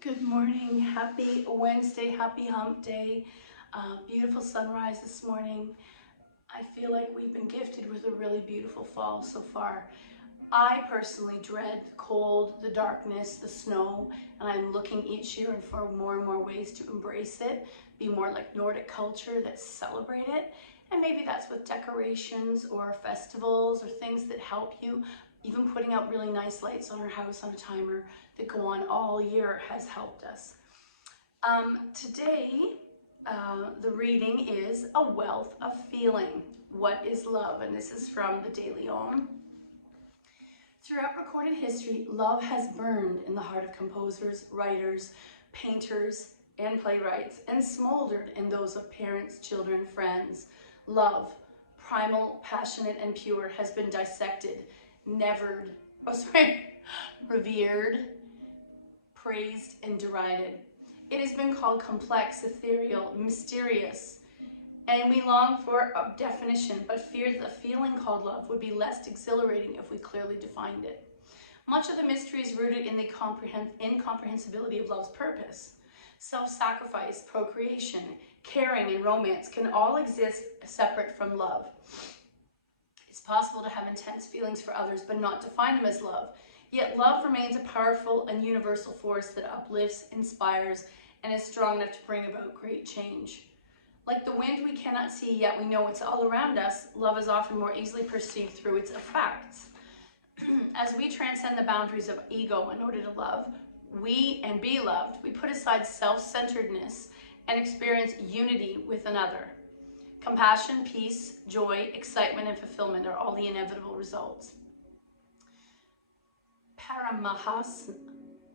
Good morning, happy Wednesday, happy hump day. Beautiful sunrise this morning. I feel like we've been gifted with a really beautiful fall so far. I personally dread the cold, the darkness, the snow, and I'm looking each year for more and more ways to embrace it, be more like Nordic culture that celebrate it. And maybe that's with decorations or festivals or things that help you. Even putting out really nice lights on our house on a timer that go on all year has helped us. Today, the reading is A Wealth of Feeling. What is love? And this is from the Daily Om. Throughout recorded history, love has burned in the heart of composers, writers, painters, and playwrights, and smoldered in those of parents, children, friends. Love, primal, passionate, and pure, has been dissected, revered, praised, and derided. It has been called complex, ethereal, mysterious, and we long for a definition, but fear that the feeling called love would be less exhilarating if we clearly defined it. Much of the mystery is rooted in the incomprehensibility of love's purpose. Self-sacrifice, procreation, caring, and romance can all exist separate from love. It's possible to have intense feelings for others, but not define them as love. Yet love remains a powerful and universal force that uplifts, inspires, and is strong enough to bring about great change. Like the wind we cannot see, yet we know it's all around us, love is often more easily perceived through its effects. As we transcend the boundaries of ego in order to love, and be loved, we put aside self-centeredness and experience unity with another. Compassion, peace, joy, excitement, and fulfillment are all the inevitable results.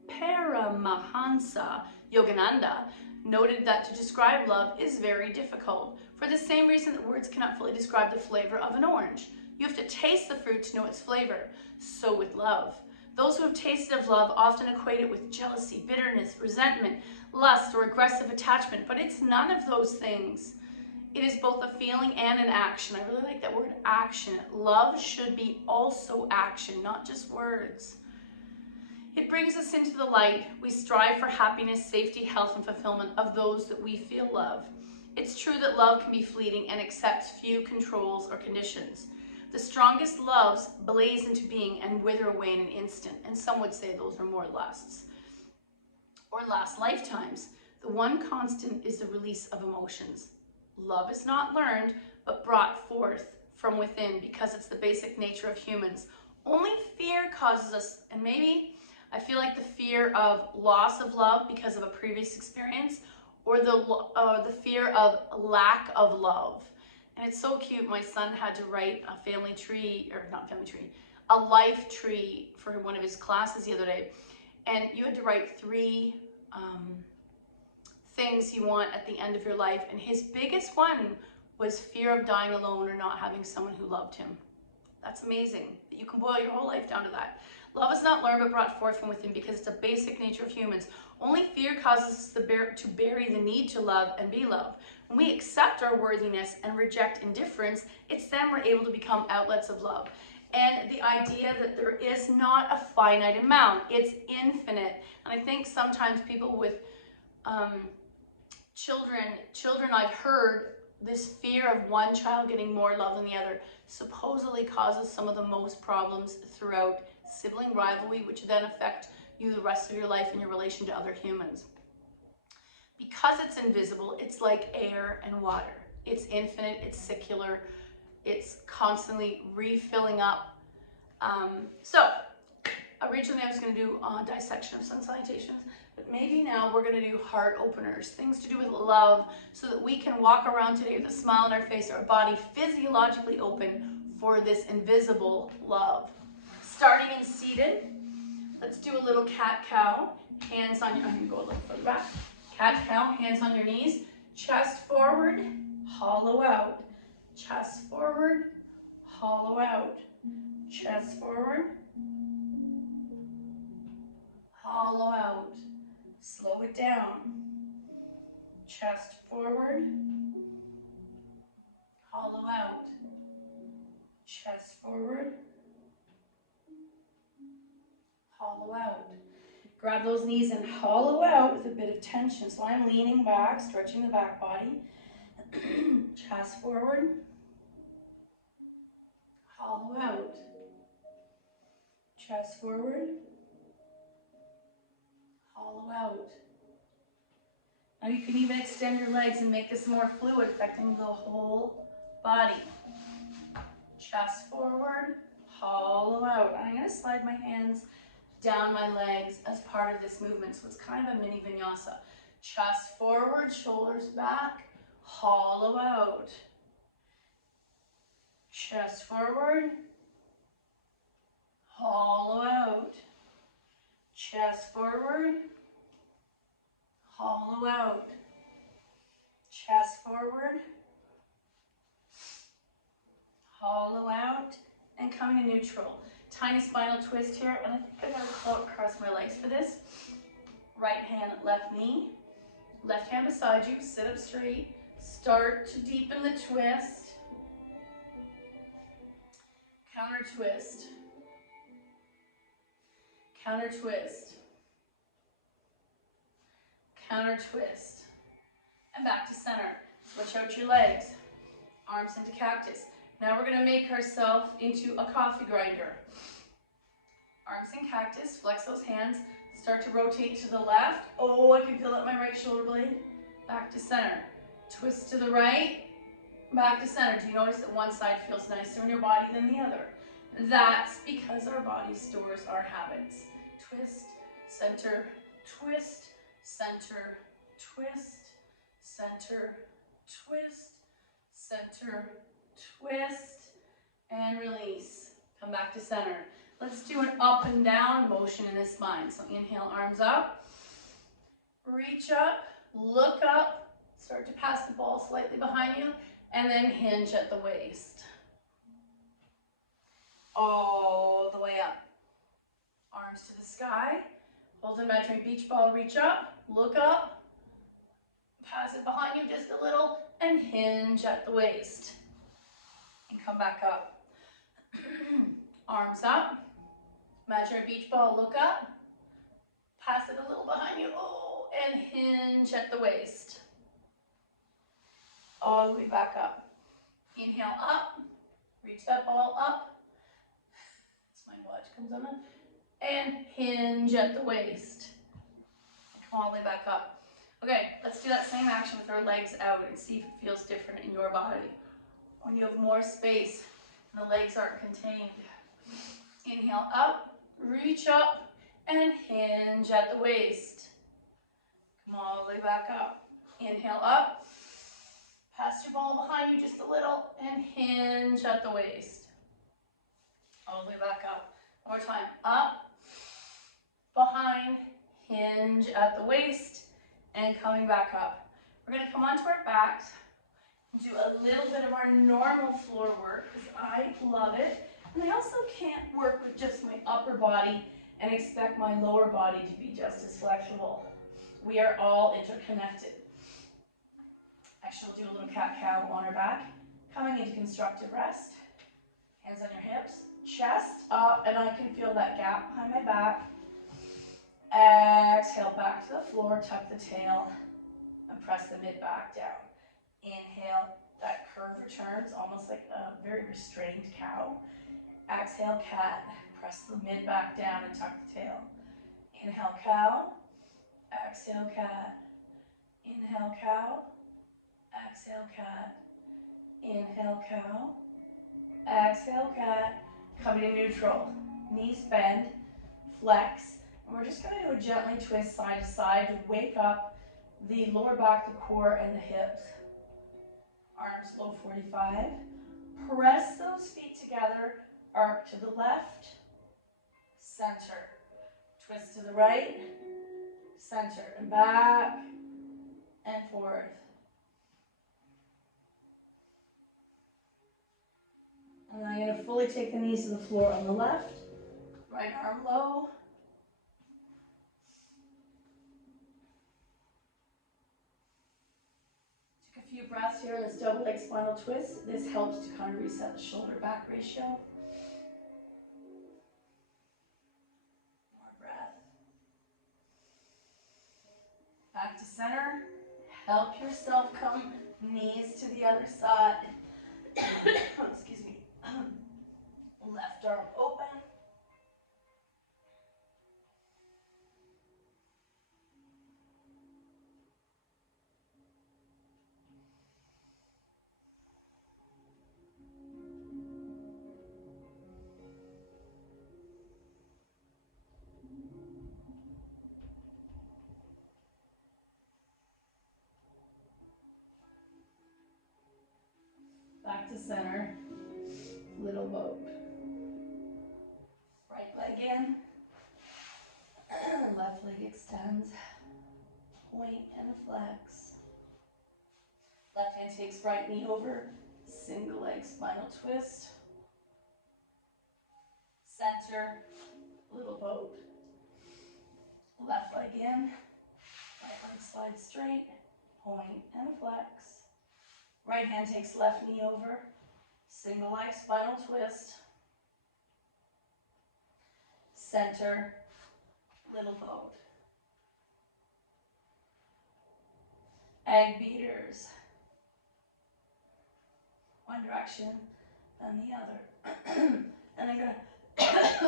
Paramahansa Yogananda noted that to describe love is very difficult, for the same reason that words cannot fully describe the flavor of an orange. You have to taste the fruit to know its flavor. So with love. Those who have tasted of love often equate it with jealousy, bitterness, resentment, lust, or aggressive attachment, but it's none of those things. It is both a feeling and an action. I really like that word action. Love should be also action, not just words. It brings us into the light. We strive for happiness, safety, health, and fulfillment of those that we feel love. It's true that love can be fleeting and accepts few controls or conditions. The strongest loves blaze into being and wither away in an instant, and some would say those are more lusts or last lifetimes. The one constant is the release of emotions. Love is not learned, but brought forth from within because it's the basic nature of humans. Only fear causes us, and maybe I feel like the fear of loss of love because of a previous experience, or the fear of lack of love. And it's so cute. My son had to write a family tree, or not family tree, a life tree for one of his classes the other day. And you had to write 3 things you want at the end of your life. And his biggest one was fear of dying alone or not having someone who loved him. That's amazing. You can boil your whole life down to that. Love is not learned but brought forth from within because it's a basic nature of humans. Only fear causes us to bury the need to love and be loved. When we accept our worthiness and reject indifference, it's then we're able to become outlets of love. And the idea that there is not a finite amount, it's infinite. And I think sometimes people with children I've heard this fear of one child getting more love than the other supposedly causes some of the most problems throughout sibling rivalry, which then affect you the rest of your life in your relation to other humans. Because it's invisible, it's like air and water. It's infinite, it's secular, it's constantly refilling up. Originally I was going to do a dissection of sun salutations, but maybe now we're going to do heart openers, things to do with love, so that we can walk around today with a smile on our face, our body physiologically open for this invisible love. Starting in seated, let's do a little cat-cow, hands on your, I'm going to go a little further back. Cat-cow, hands on your knees, chest forward, hollow out, chest forward, hollow out, chest forward, hollow out. Slow it down. Chest forward, hollow out. Chest forward, hollow out. Grab those knees and hollow out with a bit of tension. So I'm leaning back, stretching the back body. Chest forward. Hollow out. Chest forward. Hollow out. Now you can even extend your legs and make this more fluid, affecting the whole body. Chest forward, hollow out. I'm going to slide my hands down my legs as part of this movement, so it's kind of a mini vinyasa. Chest forward, shoulders back, hollow out. Chest forward, hollow out. Chest forward, hollow out. Chest forward, hollow out, and coming to neutral. Tiny spinal twist here, and I think I'm going to float across my legs for this. Right hand, left knee. Left hand beside you, sit up straight. Start to deepen the twist. Counter twist. Counter twist. Counter twist. And back to center. Switch out your legs. Arms into cactus. Now we're going to make ourselves into a coffee grinder. Arms in cactus, flex those hands. Start to rotate to the left. Oh, I can feel it in my right shoulder blade. Back to center. Twist to the right. Back to center. Do you notice that one side feels nicer in your body than the other? That's because our body stores our habits. Twist, center, twist, center, twist, center, twist, center, twist, and release. Come back to center. Let's do an up and down motion in the spine. So inhale, arms up, reach up, look up, start to pass the ball slightly behind you, and then hinge at the waist. All the way up. Arms to the sky. Hold imaginary beach ball, reach up, look up, pass it behind you just a little, and hinge at the waist. And come back up. Arms up. Imaginary beach ball, look up. Pass it a little behind you, oh, and hinge at the waist. All the way back up. Inhale up. Reach that ball up. As my watch comes on up. And hinge at the waist. Come all the way back up. Okay, let's do that same action with our legs out and see if it feels different in your body. When you have more space and the legs aren't contained. Inhale up, reach up, and hinge at the waist. Come all the way back up. Inhale up, pass your ball behind you just a little, and hinge at the waist. All the way back up. One more time. Up, behind, hinge at the waist, and coming back up. We're going to come onto our backs, do a little bit of our normal floor work, because I love it. And I also can't work with just my upper body and expect my lower body to be just as flexible. We are all interconnected. Actually, we'll do a little cat-cow on our back. Coming into constructive rest. Hands on your hips. Chest up, and I can feel that gap behind my back. Exhale back to the floor, tuck the tail, and press the mid back down. Inhale, that curve returns, almost like a very restrained cow. Exhale, cat, press the mid back down and tuck the tail. Inhale, cow. Exhale, cat. Inhale, cow. Exhale, cat. Inhale, cow. Exhale, cat. Coming to neutral. Knees bend, flex. And we're just going to do a gently twist side to side to wake up the lower back, the core, and the hips. Arms low 45. Press those feet together. Arc to the left. Center. Twist to the right. Center. And back. And forth. And I'm going to fully take the knees to the floor on the left. Right arm low. Take a few breaths here in this double leg spinal twist. This helps to kind of reset the shoulder back ratio. More breath. Back to center. Help yourself come knees to the other side. Excuse me. Left arm open. Back to center. Little boat. Right leg in. Left leg extends. Point and flex. Left hand takes right knee over. Single leg spinal twist. Center. Little boat. Left leg in. Right leg slides straight. Point and flex. Right hand takes left knee over. Single leg spinal twist. Center. Little boat. Egg beaters. One direction, then the other. And I'm gonna,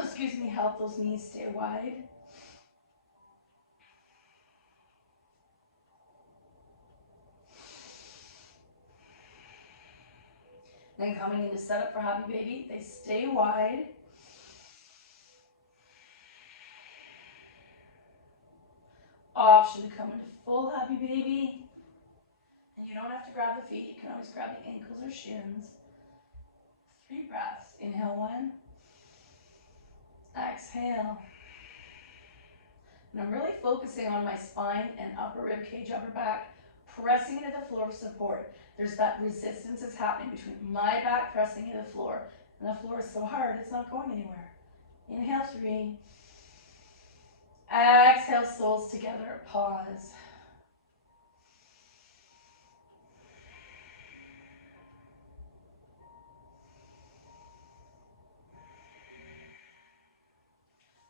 excuse me, help those knees stay wide. Then coming into setup for Happy Baby, they stay wide. Option to come into full Happy Baby. And you don't have to grab the feet, you can always grab the ankles or shins. 3 breaths. Inhale 1. Exhale. And I'm really focusing on my spine and upper rib cage, upper back, pressing into the floor for support. There's that resistance that's happening between my back pressing into the floor, and the floor is so hard, it's not going anywhere. Inhale 3. Exhale, soles together, pause.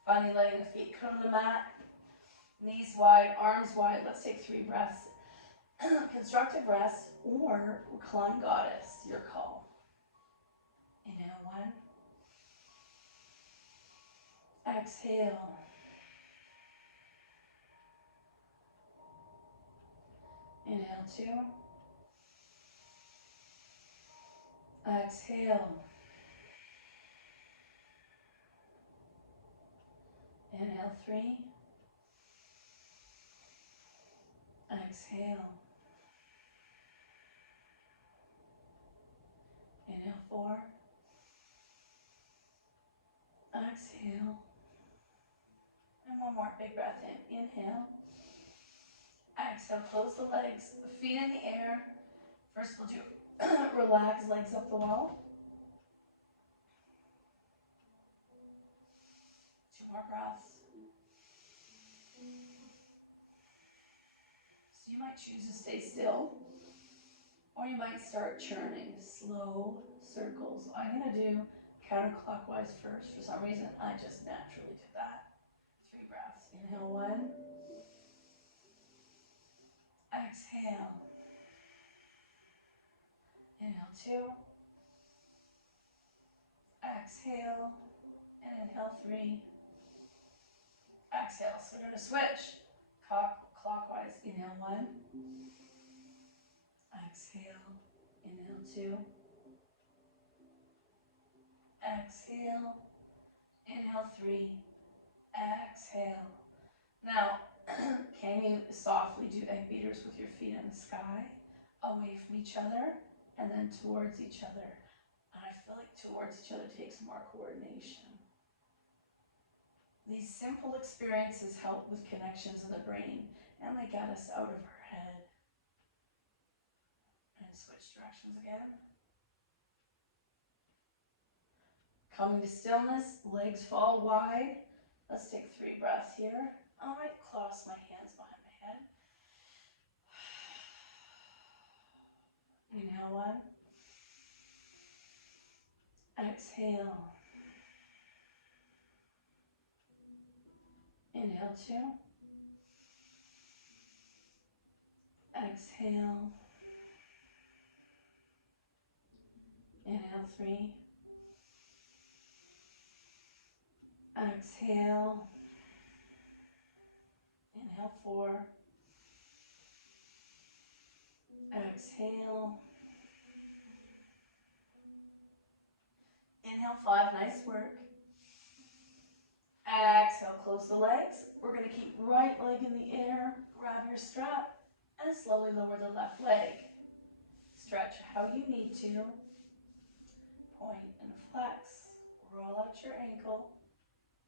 Finally letting the feet come to the mat. Knees wide, arms wide. Let's take 3 breaths. Constructive rest or recline goddess, your call. Inhale 1. Exhale. Inhale 2. Exhale. Inhale 3. Exhale. Inhale 4. Exhale. And one more big breath in. Inhale. Exhale. Close the legs. Feet in the air. First we'll do relax legs up the wall. 2 more breaths. So you might choose to stay still, or you might start churning slow circles. I'm going to do counterclockwise first. For some reason, I just naturally did that. 3 breaths. Inhale 1. Exhale. Inhale 2. Exhale. And inhale 3. Exhale. So we're going to switch. Clockwise. Inhale 1. Exhale. Inhale 2. Exhale. Inhale 3. Exhale. Now, can you softly do egg beaters with your feet in the sky, away from each other, and then towards each other? And I feel like towards each other takes more coordination. These simple experiences help with connections in the brain, and they get us out of our head. And switch directions again. Coming to stillness, legs fall wide. Let's take 3 breaths here. I might clasp my hands behind my head. Inhale 1. Exhale. Inhale 2. Exhale. Inhale 3. Exhale. Inhale 4. Exhale. Inhale 5, nice work. Exhale, close the legs. We're going to keep right leg in the air, grab your strap, and slowly lower the left leg. Stretch how you need to. Point and flex. Roll out your ankle.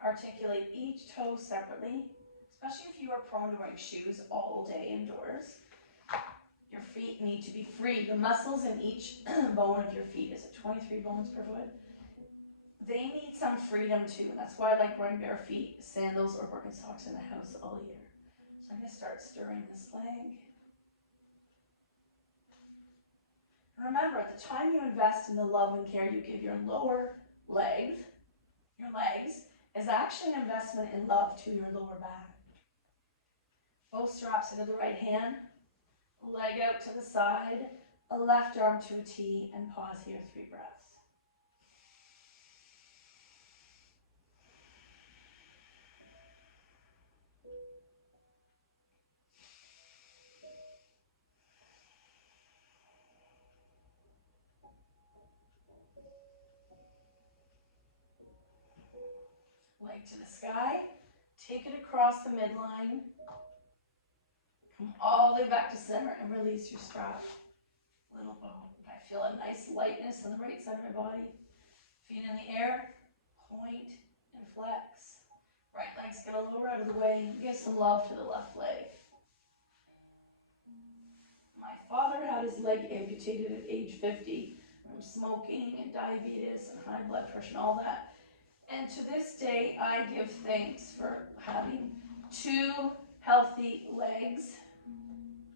Articulate each toe separately, especially if you are prone to wearing shoes all day indoors. Your feet need to be free. The muscles in each bone of your feet, is it 23 bones per foot? They need some freedom too. That's why I like wearing bare feet, sandals, or Birkenstocks in the house all year. So I'm going to start stirring this leg. Remember, at the time you invest in the love and care you give your lower legs, is actually an investment in love to your lower back. Both straps into the right hand, leg out to the side, a left arm to a T, and pause here, 3 breaths. Leg to the sky, take it across the midline, come all the way back to center and release your strap. Little bow. I feel a nice lightness on the right side of my body. Feet in the air, point and flex. Right leg's get a little out of the way. Give some love to the left leg. My father had his leg amputated at age 50 from smoking and diabetes and high blood pressure and all that. And to this day, I give thanks for having 2 healthy legs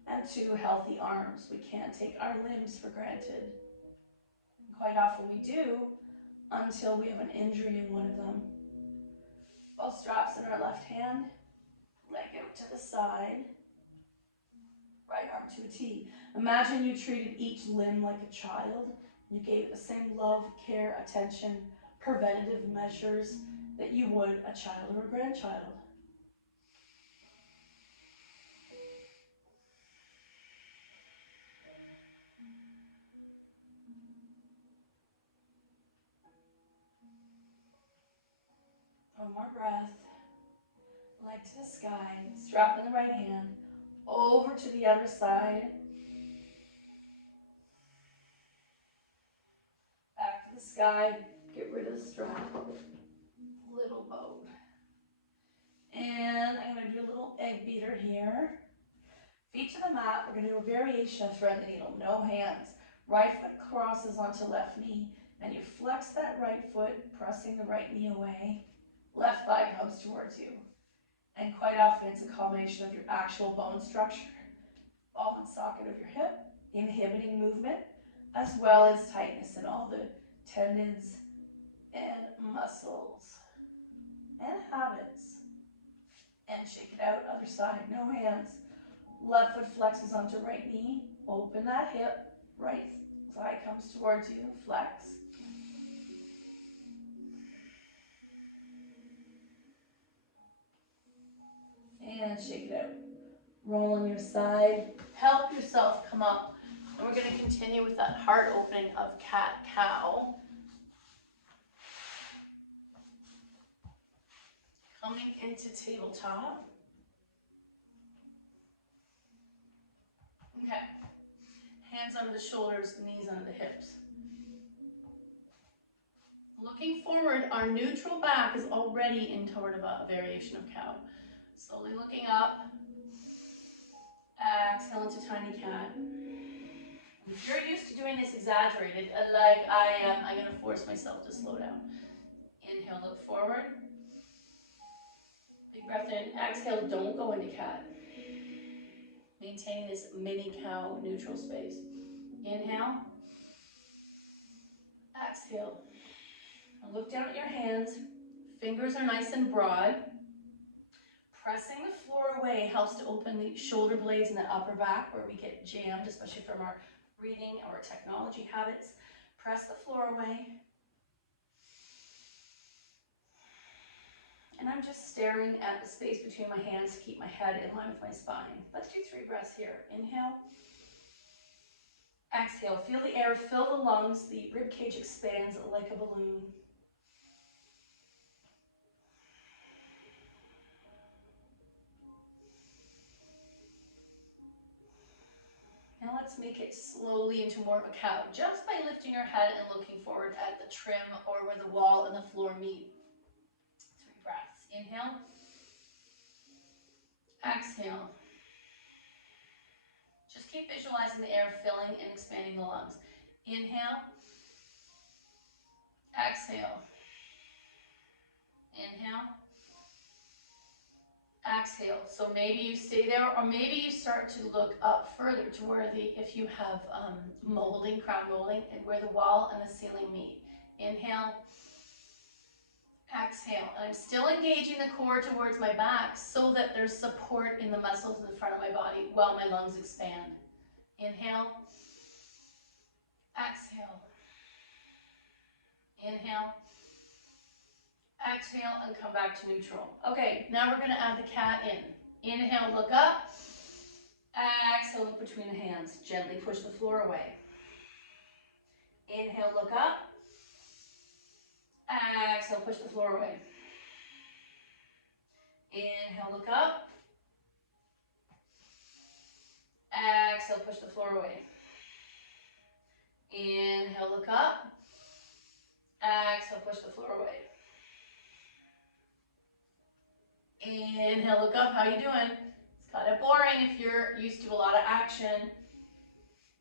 and 2 healthy arms. We can't take our limbs for granted. Quite often we do, until we have an injury in one of them. Both straps in our left hand, leg out to the side, right arm to a T. Imagine you treated each limb like a child. You gave it the same love, care, attention, preventative measures that you would a child or a grandchild. One more breath. Leg to the sky, strap in the right hand, over to the other side. Back to the sky, get rid of the strap. Little bow. And I'm going to do a little egg beater here. Feet to the mat, we're going to do a variation of thread the needle, no hands. Right foot crosses onto left knee, and you flex that right foot, pressing the right knee away. Left thigh comes towards you. And quite often it's a combination of your actual bone structure, ball and socket of your hip, inhibiting movement, as well as tightness in all the tendons and muscles and habits. And shake it out, other side, no hands. Left foot flexes onto right knee, open that hip, right thigh comes towards you, flex. And shake it out. Roll on your side, help yourself come up. And we're going to continue with that heart opening of cat-cow. Coming into tabletop. Okay. Hands under the shoulders, knees under the hips. Looking forward, our neutral back is already in toward a variation of cow. Slowly looking up. Exhale into tiny cat. If you're used to doing this exaggerated, like I am, I'm going to force myself to slow down. Inhale, look forward. Big breath in. Exhale, don't go into cat. Maintaining this mini cow neutral space. Inhale. Exhale. Now look down at your hands. Fingers are nice and broad. Pressing the floor away helps to open the shoulder blades and the upper back where we get jammed, especially from our reading or technology habits. Press the floor away. And I'm just staring at the space between my hands to keep my head in line with my spine. Let's do 3 breaths here. Inhale. Exhale. Feel the air fill the lungs. The rib cage expands like a balloon. Now let's make it slowly into more of a cow, just by lifting your head and looking forward at the trim or where the wall and the floor meet. 3 breaths. Inhale. Exhale. Just keep visualizing the air filling and expanding the lungs. Inhale. Exhale. Inhale. Exhale. So maybe you stay there, or maybe you start to look up further to where if you have molding, crown molding, and where the wall and the ceiling meet. Inhale. Exhale. And I'm still engaging the core towards my back so that there's support in the muscles in the front of my body while my lungs expand. Inhale. Exhale. Inhale. Exhale and come back to neutral. Okay, now we're going to add the cat in. Inhale, look up. Exhale, look between the hands. Gently push the floor away. Inhale, look up. Exhale, push the floor away. Inhale, look up. Exhale, push the floor away. Inhale, look up. Exhale, push the floor away. Inhale, look up. How you doing? It's kind of boring if you're used to a lot of action.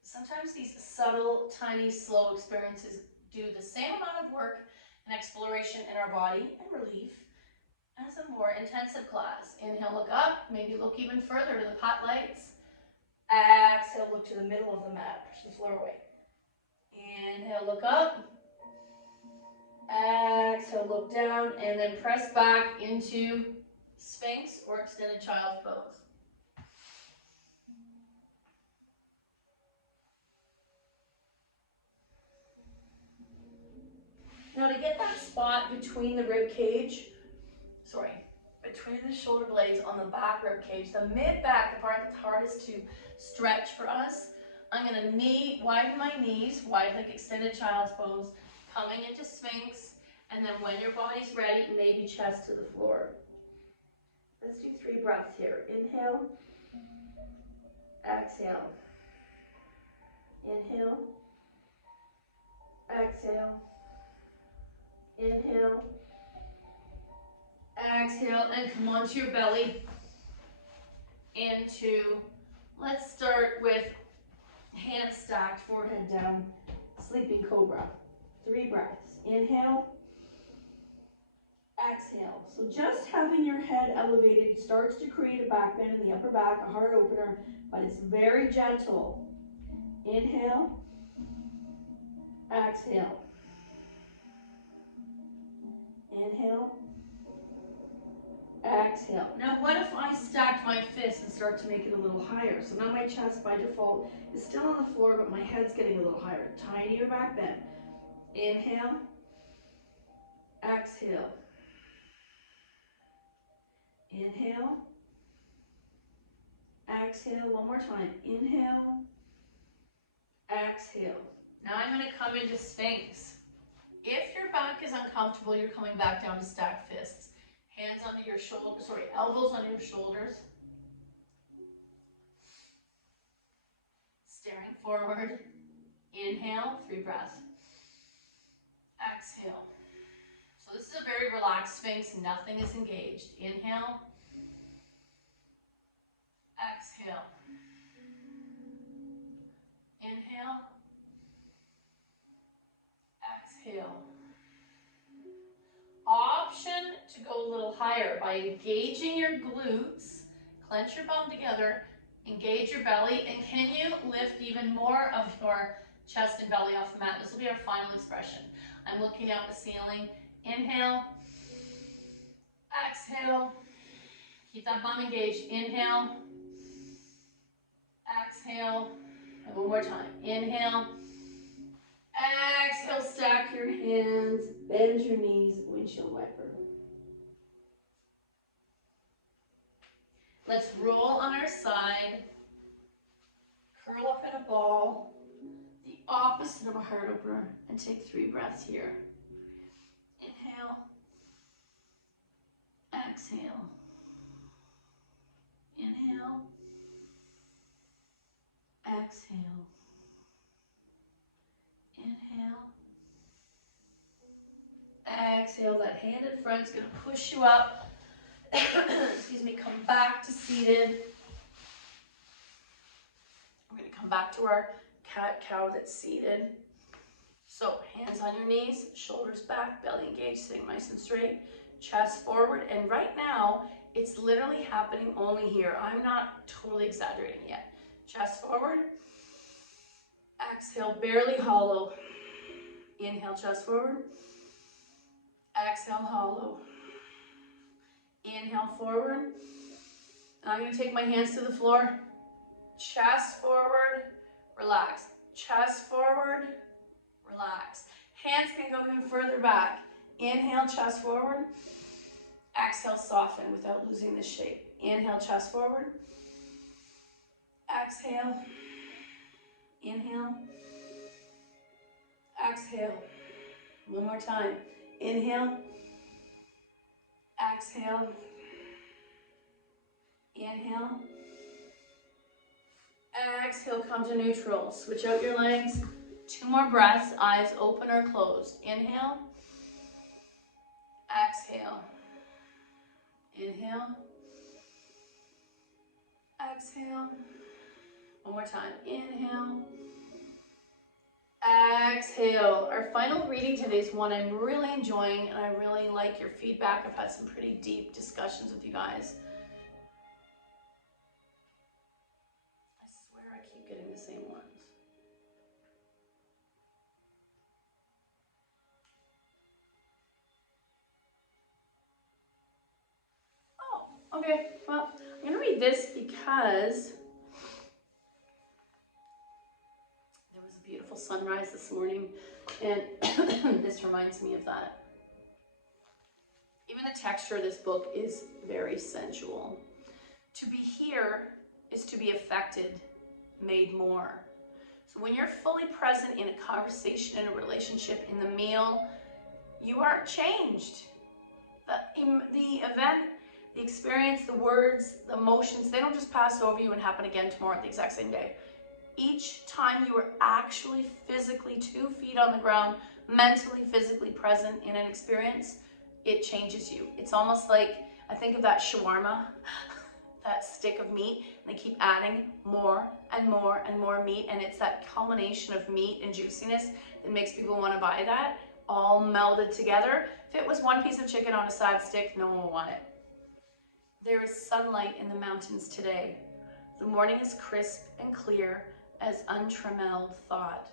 Sometimes these subtle, tiny, slow experiences do the same amount of work and exploration in our body and relief as a more intensive class. Inhale, look up. Maybe look even further to the pot lights. Exhale, look to the middle of the mat. Push the floor away. Inhale, look up. Exhale, look down, and then press back into Sphinx or extended child's pose. Now to get that spot between the rib cage, between the shoulder blades on the back rib cage, the mid-back, the part that's hardest to stretch for us, I'm going to widen my knees, wide like extended child's pose, coming into Sphinx, and then when your body's ready, maybe chest to the floor. Let's do 3 breaths here. Inhale. Exhale. Inhale. Exhale. Inhale. Exhale, and come onto your belly. Let's start with hands stacked, forehead down, sleeping cobra. 3 breaths. Inhale. Exhale. So just having your head elevated starts to create a back bend in the upper back, a heart opener, but it's very gentle. Inhale. Exhale. Inhale. Exhale. Now what if I stacked my fists and start to make it a little higher? So now my chest by default is still on the floor, but my head's getting a little higher. Tinier back bend. Inhale. Exhale. Inhale. Exhale. One more time. Inhale. Exhale. Now I'm going to come into Sphinx. If your back is uncomfortable, you're coming back down to stacked fists. Hands under your shoulders, elbows on your shoulders. Staring forward. Inhale, 3 breaths. Exhale. So this is a very relaxed Sphinx, nothing is engaged. Inhale. Exhale. Inhale. Exhale. Option to go a little higher by engaging your glutes, clench your bum together, engage your belly, and can you lift even more of your chest and belly off the mat? This will be our final expression. I'm looking out the ceiling. Inhale. Exhale. Keep that bum engaged. Inhale. Exhale. And one more time. Inhale. Exhale. Stack your hands. Bend your knees. Windshield wiper. Let's roll on our side. Curl up in a ball. The opposite of a heart opener. And take 3 breaths here. Inhale. Exhale. Inhale. Exhale. Inhale. Exhale. That hand in front is going to push you up. Excuse me. Come back to seated. We're going to come back to our cat-cow that's seated. So hands on your knees, shoulders back, belly engaged, sitting nice and straight, chest forward. And right now, it's literally happening only here. I'm not totally exaggerating yet. Chest forward. Exhale, barely hollow. Inhale, chest forward. Exhale, hollow. Inhale, forward. And I'm going to take my hands to the floor. Chest forward, relax. Chest forward, relax. Hands can go even further back. Inhale, chest forward. Exhale, soften without losing the shape. Inhale, chest forward. Exhale. Inhale. Exhale. One more time. Inhale. Exhale. Inhale. Exhale, come to neutral. Switch out your legs. 2 more breaths, eyes open or closed. Inhale. Exhale. Inhale. Exhale. One more time. Inhale. Exhale. Our final reading today is one I'm really enjoying, and I really like your feedback. I've had some pretty deep discussions with you guys. I swear I keep getting the same ones. Oh, okay. Well, I'm going to read this because there was a beautiful sunrise this morning, and this reminds me of that. Even the texture of this book is very sensual. To be here is to be affected, made more. So when you're fully present in a conversation, in a relationship, in the meal, you aren't changed. The event, the experience, the words, the emotions, they don't just pass over you and happen again tomorrow at the exact same day. Each time you are actually physically 2 feet on the ground, mentally, physically present in an experience, it changes you. It's almost like, I think of that shawarma, that stick of meat, and they keep adding more and more and more meat, and it's that culmination of meat and juiciness that makes people want to buy that, all melded together. If it was one piece of chicken on a side stick, no one would want it. There is sunlight in the mountains today. The morning is crisp and clear as untrammeled thought.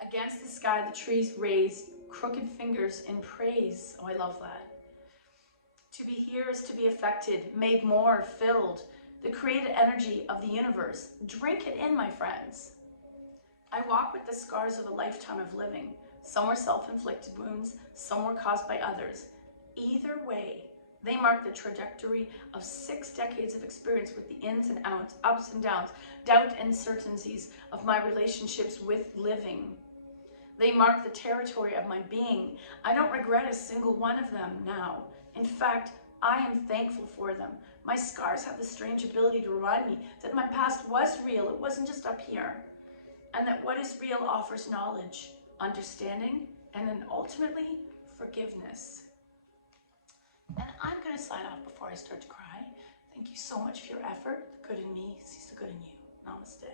Against the sky, the trees raised crooked fingers in praise. Oh, I love that. To be here is to be affected, made more, filled. The creative energy of the universe. Drink it in, my friends. I walk with the scars of a lifetime of living. Some were self-inflicted wounds, some were caused by others. Either way, they mark the trajectory of 6 decades of experience with the ins and outs, ups and downs, doubt and certainties of my relationships with living. They mark the territory of my being. I don't regret a single one of them now. In fact, I am thankful for them. My scars have the strange ability to remind me that my past was real. It wasn't just up here. And that what is real offers knowledge, understanding, and then ultimately, forgiveness. And I'm going to sign off before I start to cry. Thank you so much for your effort. The good in me sees the good in you. Namaste.